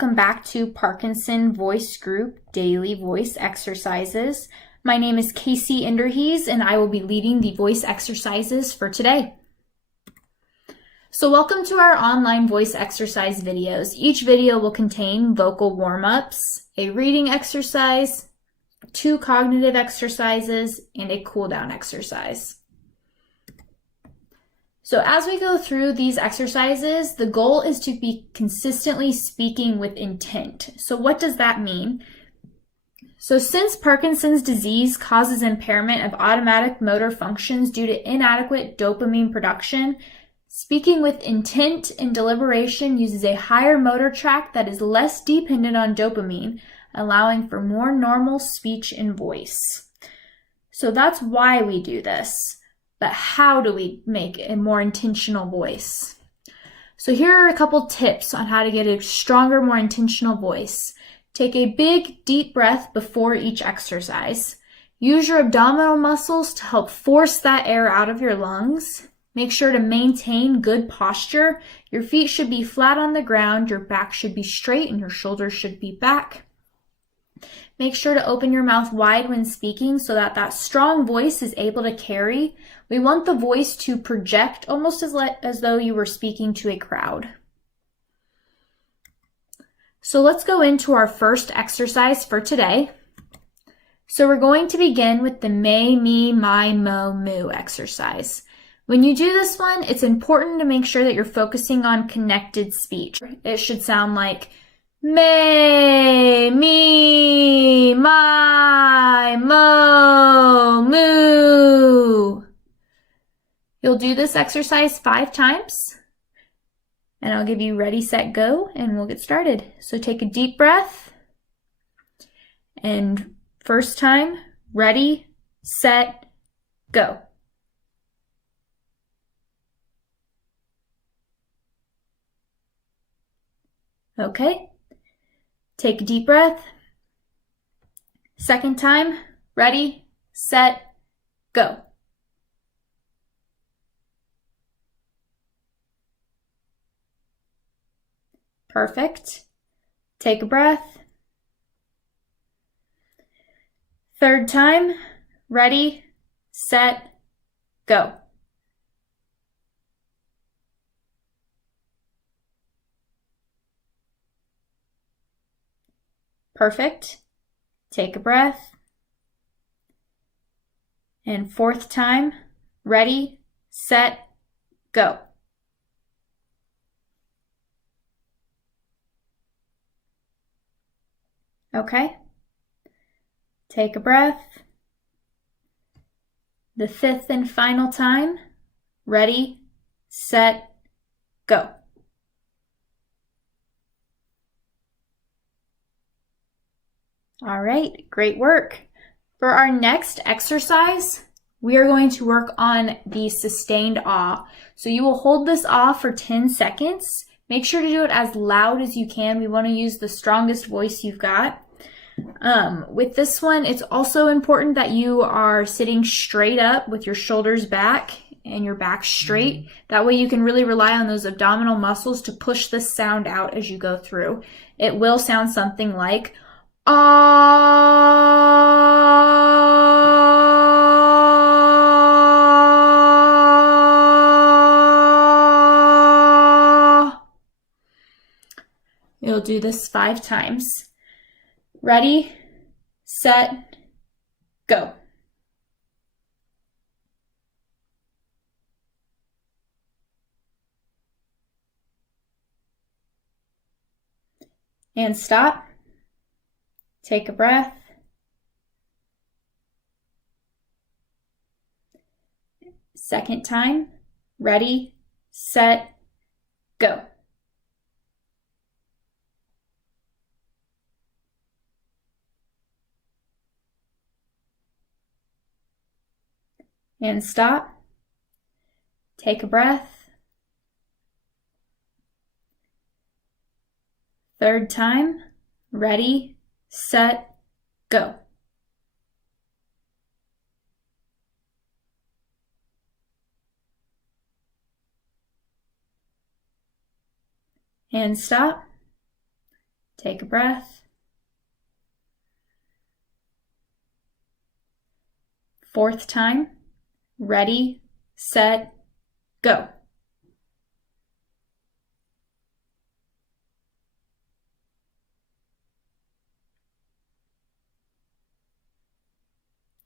Welcome back to Parkinson Voice Group Daily Voice Exercises. My name is Casey Enderhees and I will be leading the voice exercises for today. So welcome to our online voice exercise videos. Each video will contain vocal warm-ups, a reading exercise, 2 cognitive exercises, and a cool-down exercise. So as we go through these exercises, the goal is to be consistently speaking with intent. So what does that mean? So since Parkinson's disease causes impairment of automatic motor functions due to inadequate dopamine production, speaking with intent and deliberation uses a higher motor tract that is less dependent on dopamine, allowing for more normal speech and voice. So that's why we do this. But how do we make a more intentional voice? So here are a couple tips on how to get a stronger, more intentional voice. Take a big, deep breath before each exercise. Use your abdominal muscles to help force that air out of your lungs. Make sure to maintain good posture. Your feet should be flat on the ground, your back should be straight, and your shoulders should be back. Make sure to open your mouth wide when speaking so that that strong voice is able to carry. We want the voice to project almost as though you were speaking to a crowd. So let's go into our first exercise for today. So we're going to begin with the may, me, my, mo, moo exercise. When you do this one, it's important to make sure that you're focusing on connected speech. It should sound like may, me, my, mo, moo. You'll do this exercise 5 times, and I'll give you ready, set, go, and we'll get started. So take a deep breath, and first time, ready, set, go. Okay. Take a deep breath. Second time, ready, set, go. Perfect. Take a breath. Third time, ready, set, go. Perfect. Take a breath. And fourth time, ready, set, go. Okay. Take a breath. The 5th and final time, ready, set, go. All right, great work. For our next exercise, we are going to work on the sustained ah. So you will hold this ah for 10 seconds. Make sure to do it as loud as you can. We want to use the strongest voice you've got. With this one, it's also important that you are sitting straight up with your shoulders back and your back straight. That way you can really rely on those abdominal muscles to push this sound out as you go through. It will sound something like ah. You'll do this 5 times. Ready, set, go. And stop. Take a breath. Second time. Ready, set, go. And stop. Take a breath. Third time. Ready, set, go. and stop. Take a breath. Fourth time. Ready, set, go.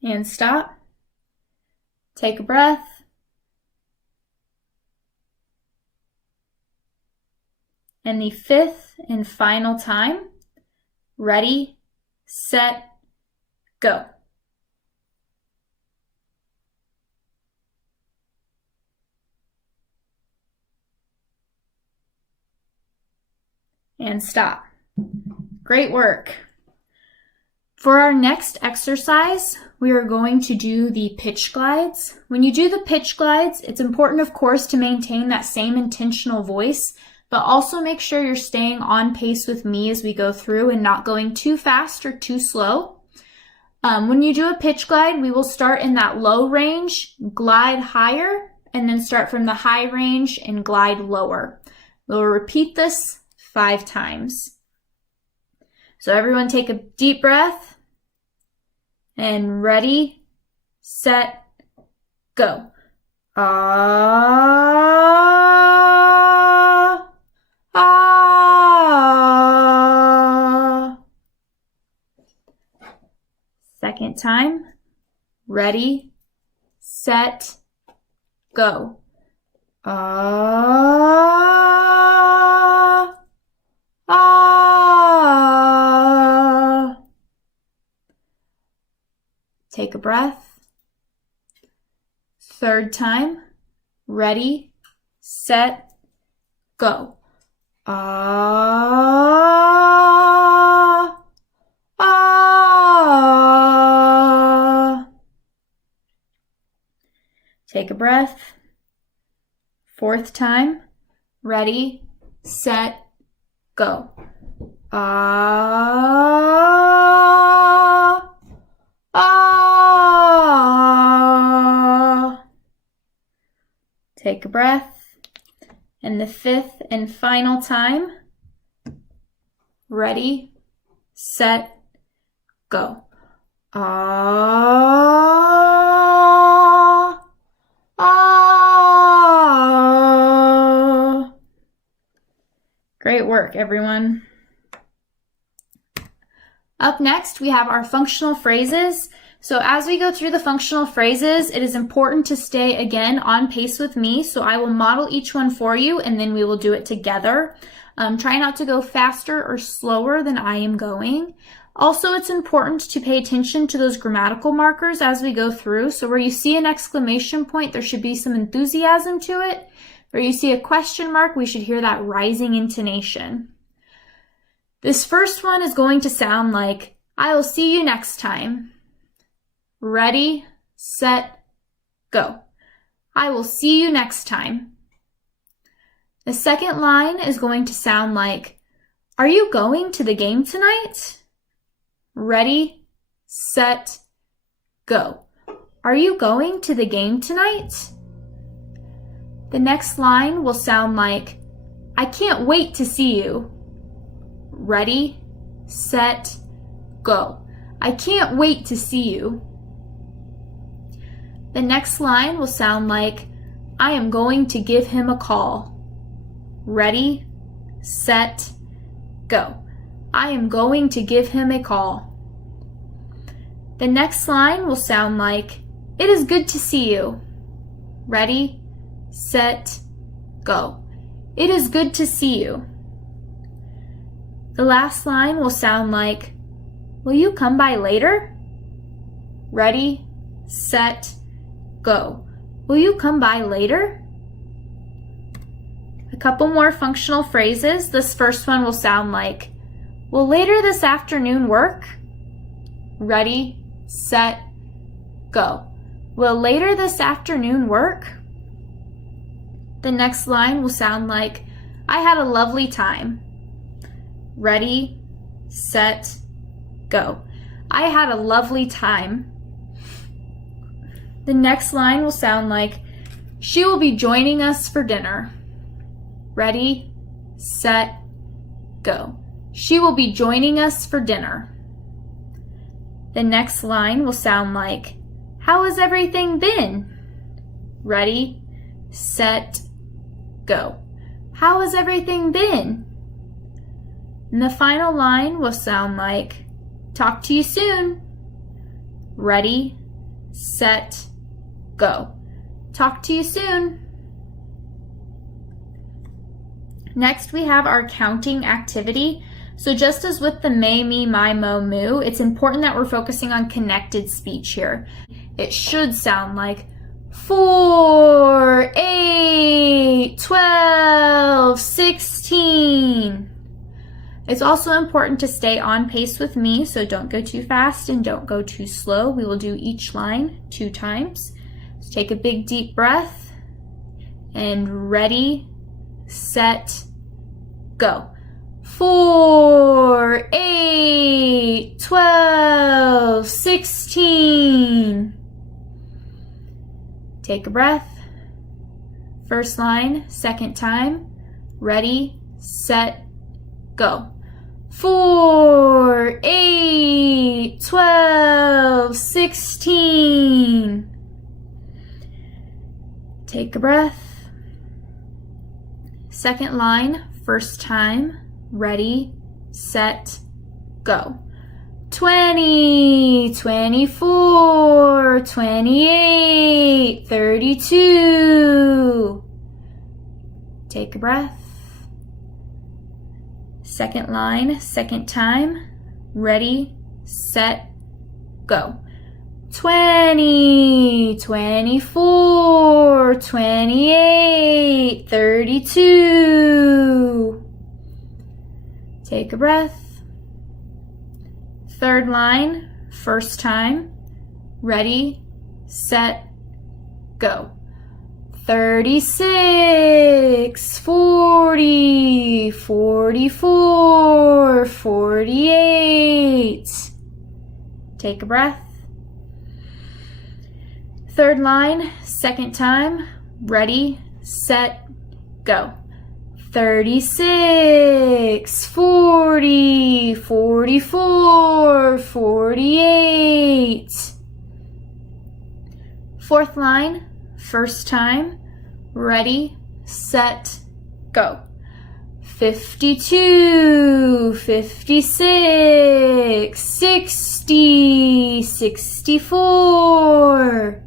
And stop. Take a breath. And the fifth and final time. Ready, set, go. And stop. Great work. For our next exercise, we are going to do the pitch glides. When you do the pitch glides, it's important, of course, to maintain that same intentional voice, but also make sure you're staying on pace with me as we go through and not going too fast or too slow. When you do a pitch glide, we will start in that low range, glide higher, and then start from the high range and glide lower. We'll repeat this 5 times. So everyone take a deep breath. And ready, set, go. Ah, ah. Second time. Ready, set, go. Ah, ah. Take a breath. Third time. Ready, set, go. Ah, ah. Take a breath. Fourth time. Ready, set, go. Ah, ah. Take a breath. And the fifth and final time. Ready, set, go. Ah, ah. Great work, everyone. Up next, we have our functional phrases. So as we go through the functional phrases, it is important to stay, again, on pace with me. So I will model each one for you, and then we will do it together. Try not to go faster or slower than I am going. Also, it's important to pay attention to those grammatical markers as we go through. So where you see an exclamation point, there should be some enthusiasm to it. Where you see a question mark, we should hear that rising intonation. This first one is going to sound like, I will see you next time. Ready, set, go. I will see you next time. The second line is going to sound like, are you going to the game tonight? Ready, set, go. Are you going to the game tonight? The next line will sound like, I can't wait to see you. Ready, set, go. I can't wait to see you. The next line will sound like, I am going to give him a call. Ready, set, go. I am going to give him a call. The next line will sound like, it is good to see you. Ready, set, go. It is good to see you. The last line will sound like, will you come by later? Ready, set, go. Will you come by later? A couple more functional phrases. This first one will sound like, will later this afternoon work? Ready, set, go. Will later this afternoon work? The next line will sound like, I had a lovely time. Ready, set, go. I had a lovely time. The next line will sound like, she will be joining us for dinner. Ready, set, go. She will be joining us for dinner. The next line will sound like, how has everything been? Ready, set, go. How has everything been? And the final line will sound like, talk to you soon. Ready, set, go. Talk to you soon. Next, we have our counting activity. So just as with the may, me, my, mo, moo, it's important that we're focusing on connected speech here. It should sound like 4, 8, 12, 16. It's also important to stay on pace with me, so don't go too fast and don't go too slow. We will do each line 2 times. So take a big deep breath and ready, set, go. 4, 8, 12, 16. Take a breath. First line, second time. Ready, set, go. 4, 8, 12, 16. Take a breath. Second line, first time. Ready, set, go. 20, 24, 28, 32. Take a breath. Second line, second time. Ready, set, go. 20, 24, 28, 32. Take a breath. Third line, first time. Ready, set, go. 36, 40, 44, 48. Take a breath. Third line, second time. Ready, set, go. 36, 40, 44, 48. Fourth line, first time. Ready, set, go. 52, 56, 60, 64.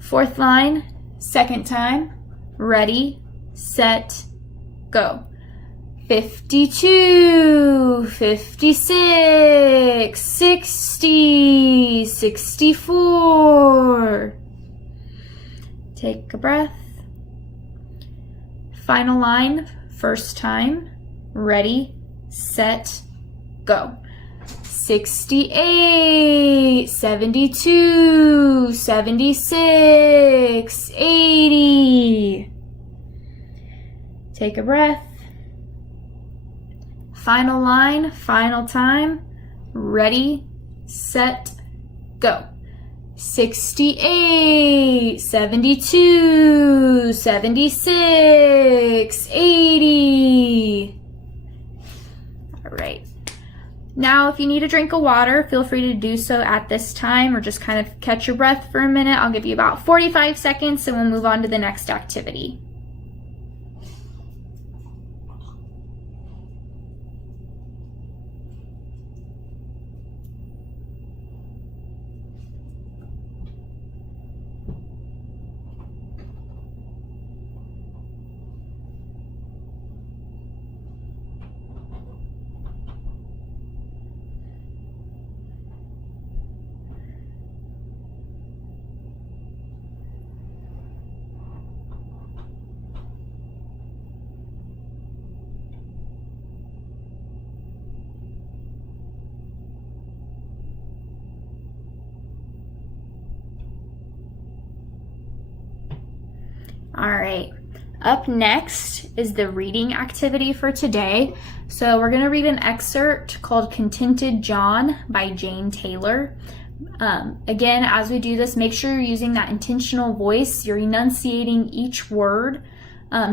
Fourth line, second time. Ready, set, go. 52, 56, 60, 64. Take a breath. Final line, first time. Ready, set, go. 68, 72, 76, 80. Take a breath. Final line, final time. Ready, set, go. 68, 72, 76, 80. All right. Now, if you need a drink of water, feel free to do so at this time or just kind of catch your breath for a minute. I'll give you about 45 seconds and we'll move on to the next activity. All right, up next is the reading activity for today. So we're gonna read an excerpt called Contented John by Jane Taylor. Again, as we do this, make sure you're using that intentional voice. You're enunciating each word.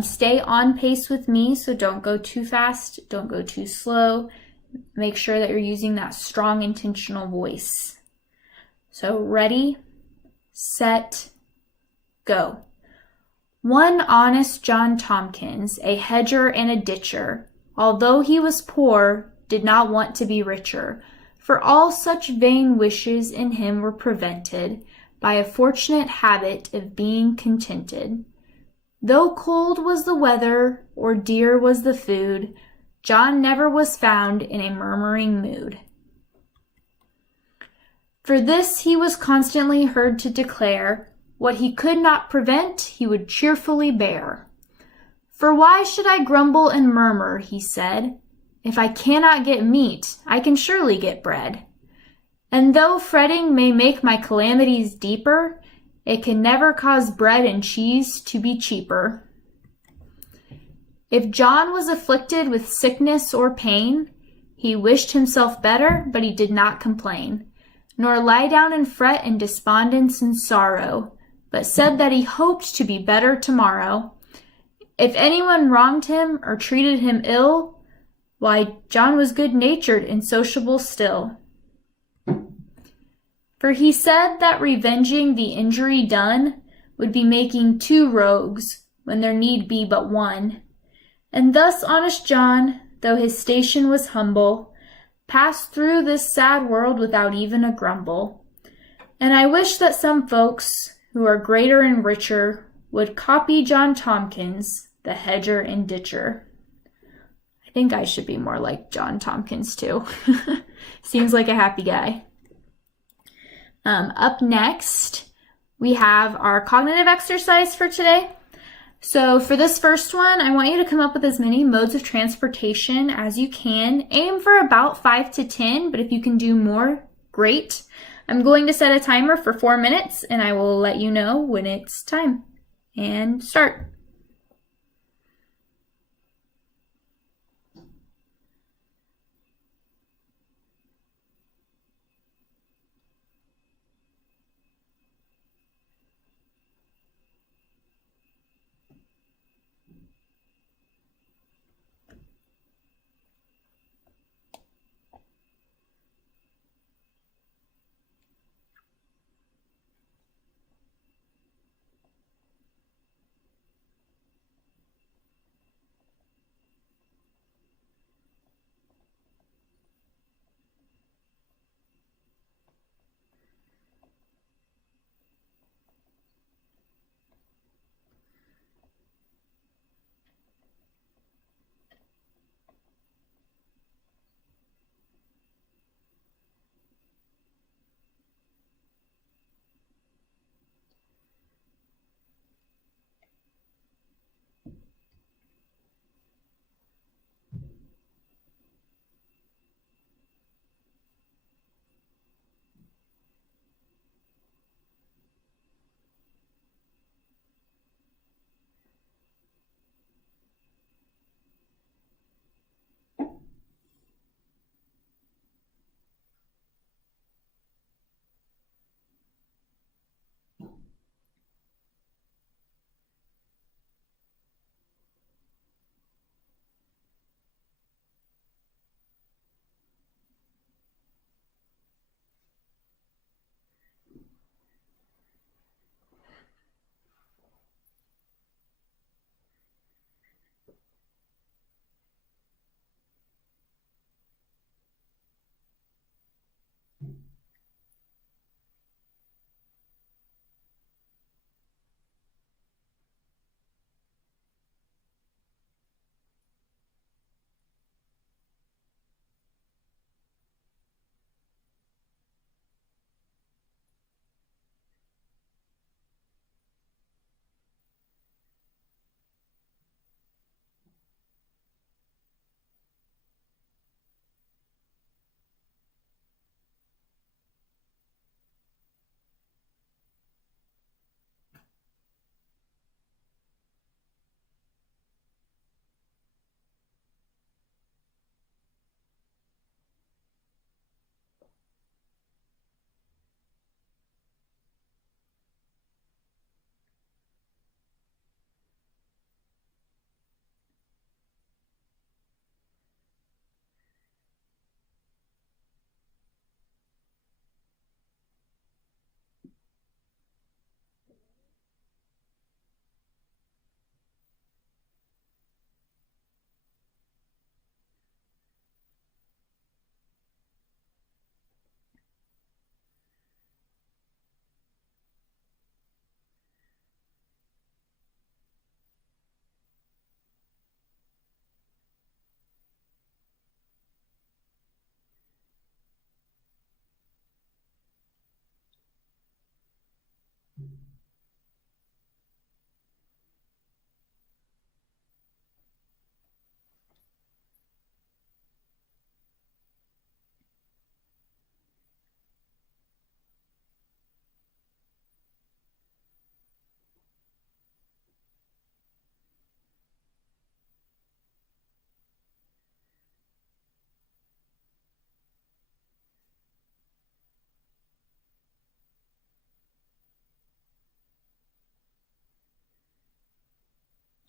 Stay on pace with me, so don't go too fast, don't go too slow. Make sure that you're using that strong, intentional voice. So ready, set, go. One honest John Tompkins, a hedger and a ditcher, although he was poor, did not want to be richer, for all such vain wishes in him were prevented by a fortunate habit of being contented. Though cold was the weather, or dear was the food, John never was found in a murmuring mood. For this he was constantly heard to declare, what he could not prevent he would cheerfully bear. For why should I grumble and murmur, he said, if I cannot get meat, I can surely get bread. And though fretting may make my calamities deeper, it can never cause bread and cheese to be cheaper. If John was afflicted with sickness or pain, he wished himself better, but he did not complain, nor lie down and fret in despondence and sorrow, but said that he hoped to be better tomorrow. If anyone wronged him or treated him ill, why, John was good-natured and sociable still. For he said that revenging the injury done would be making two rogues when there need be but one. And thus honest John, though his station was humble, passed through this sad world without even a grumble. And I wish that some folks, who are greater and richer, would copy John Tompkins, the hedger and ditcher. I think I should be more like John Tompkins too. Seems like a happy guy. Up next, we have our cognitive exercise for today. So for this first one, I want you to come up with as many modes of transportation as you can. Aim for about 5 to 10, but if you can do more, great. I'm going to set a timer for 4 minutes, and I will let you know when it's time. And start.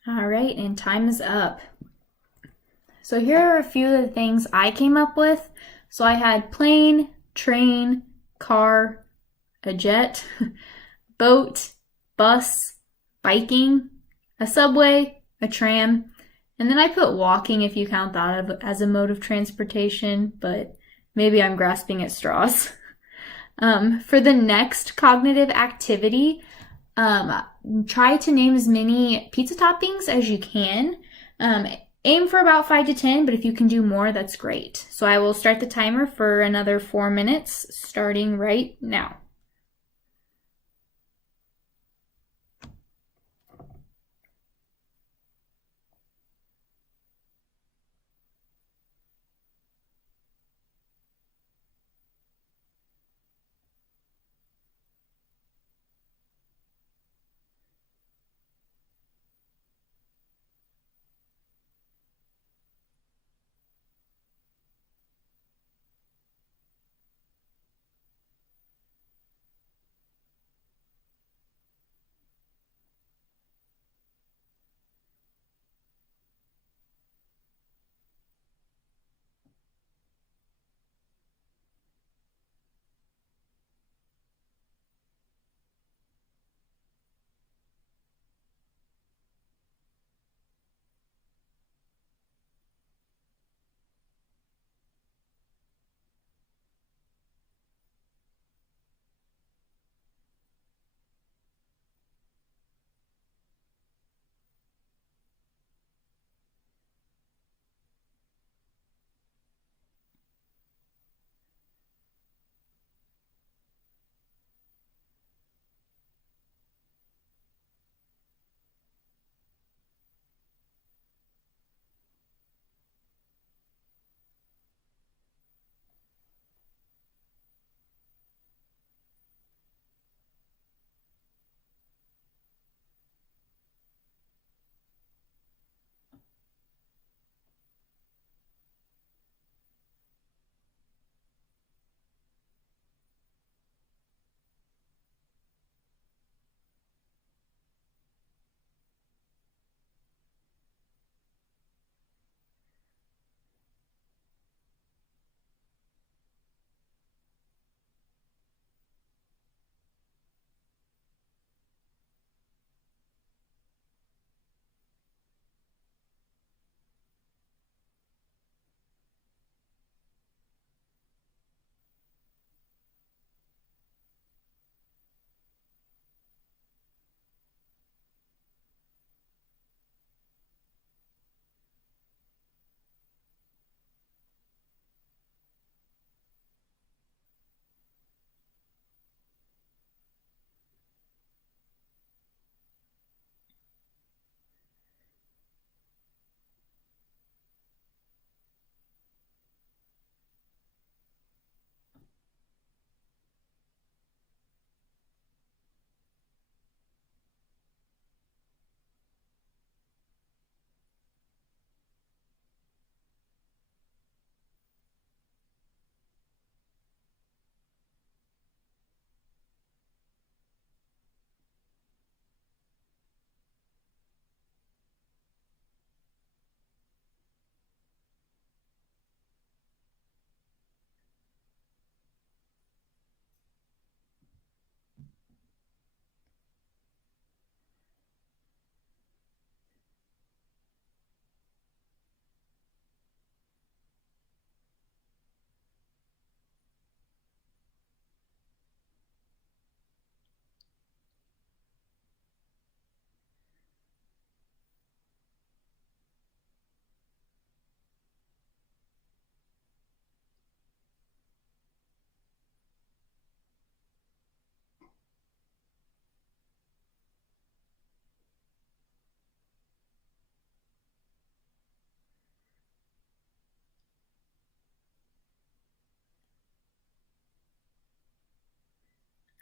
All right, and time is up. So here are a few of the things I came up with. So I had plane, train, car, a jet, boat, bus, biking, a subway, a tram, and then I put walking if you count that as a mode of transportation, but maybe I'm grasping at straws. For the next cognitive activity, try to name as many pizza toppings as you can. Aim for about 5 to 10, but if you can do more, that's great. So I will start the timer for another 4 minutes, starting right now.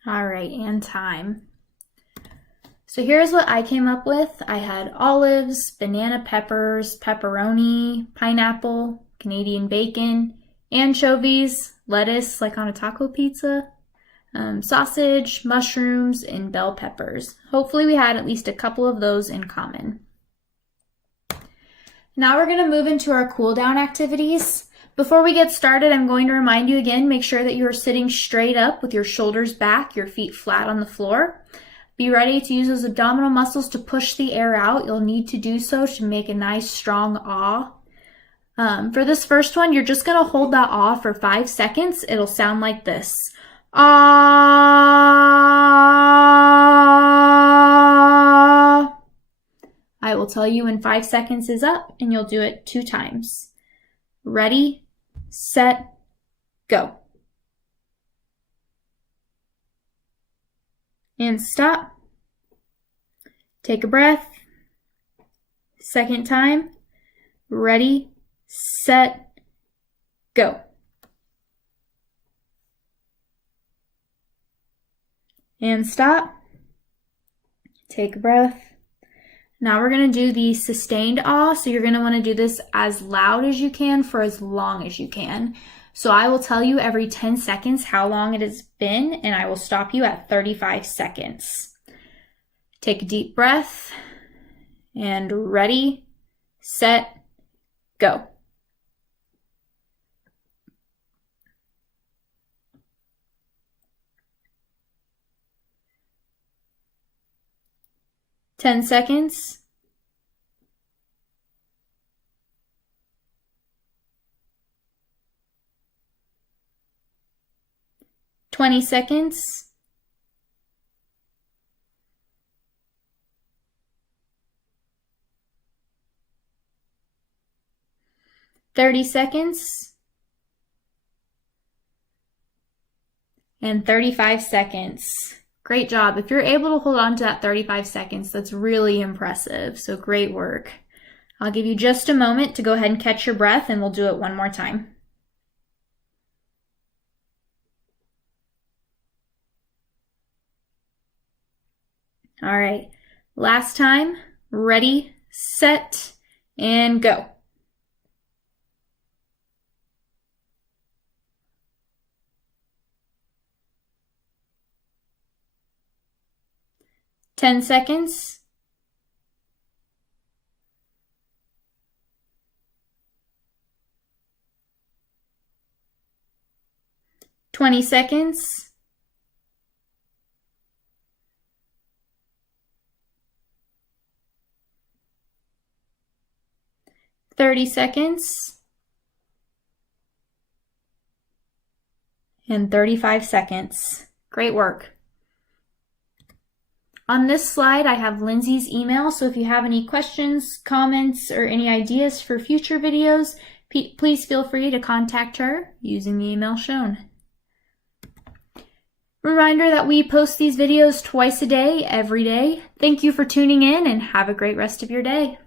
All right, and time. So here's what I came up with. I had olives, banana peppers, pepperoni, pineapple, Canadian bacon, anchovies, lettuce like on a taco pizza, sausage, mushrooms, and bell peppers. Hopefully we had at least a couple of those in common. Now we're going to move into our cool down activities. Before we get started, I'm going to remind you again, make sure that you are sitting straight up with your shoulders back, your feet flat on the floor. Be ready to use those abdominal muscles to push the air out. You'll need to do so to make a nice strong ah. For this first one, you're just going to hold that ah for 5 seconds. It'll sound like this. Ah. I will tell you when 5 seconds is up, and you'll do it 2 times. Ready, set, go. And stop. Take a breath. Second time. Ready, set, go. And stop. Take a breath. Now we're going to do the sustained ah, so you're going to want to do this as loud as you can for as long as you can. So I will tell you every 10 seconds how long it has been, and I will stop you at 35 seconds. Take a deep breath, and ready, set, go. Ten seconds. 20 seconds. 30 seconds. And 35 seconds. Great job. If you're able to hold on to that 35 seconds, that's really impressive. So great work. I'll give you just a moment to go ahead and catch your breath, and we'll do it one more time. All right, last time. Ready, set, and go. Ten seconds. 20 seconds. 30 seconds. And 35 seconds. Great work. On this slide, I have Lindsay's email, so if you have any questions, comments, or any ideas for future videos, please feel free to contact her using the email shown. Reminder that we post these videos twice a day, every day. Thank you for tuning in, and have a great rest of your day.